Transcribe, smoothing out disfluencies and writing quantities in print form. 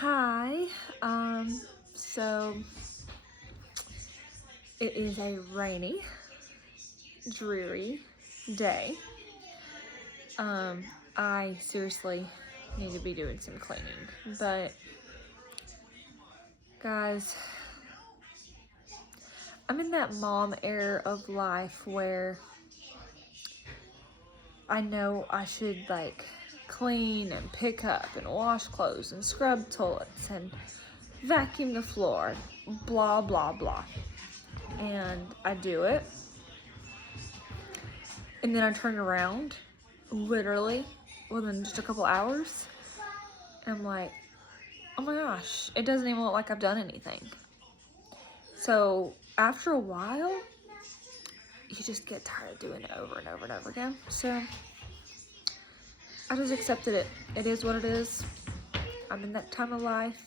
Hi. So it is a rainy, dreary day. I seriously need to be doing some cleaning, but guys, I'm in that mom era of life where I know I should clean and pick up and wash clothes and scrub toilets and vacuum the floor, blah, blah, blah. And I do it. And then I turn around, literally, within just a couple hours. And I'm like, oh my gosh, it doesn't even look like I've done anything. So after a while, you just get tired of doing it over and over and over again. So I just accepted it. It is what it is. I'm in that time of life.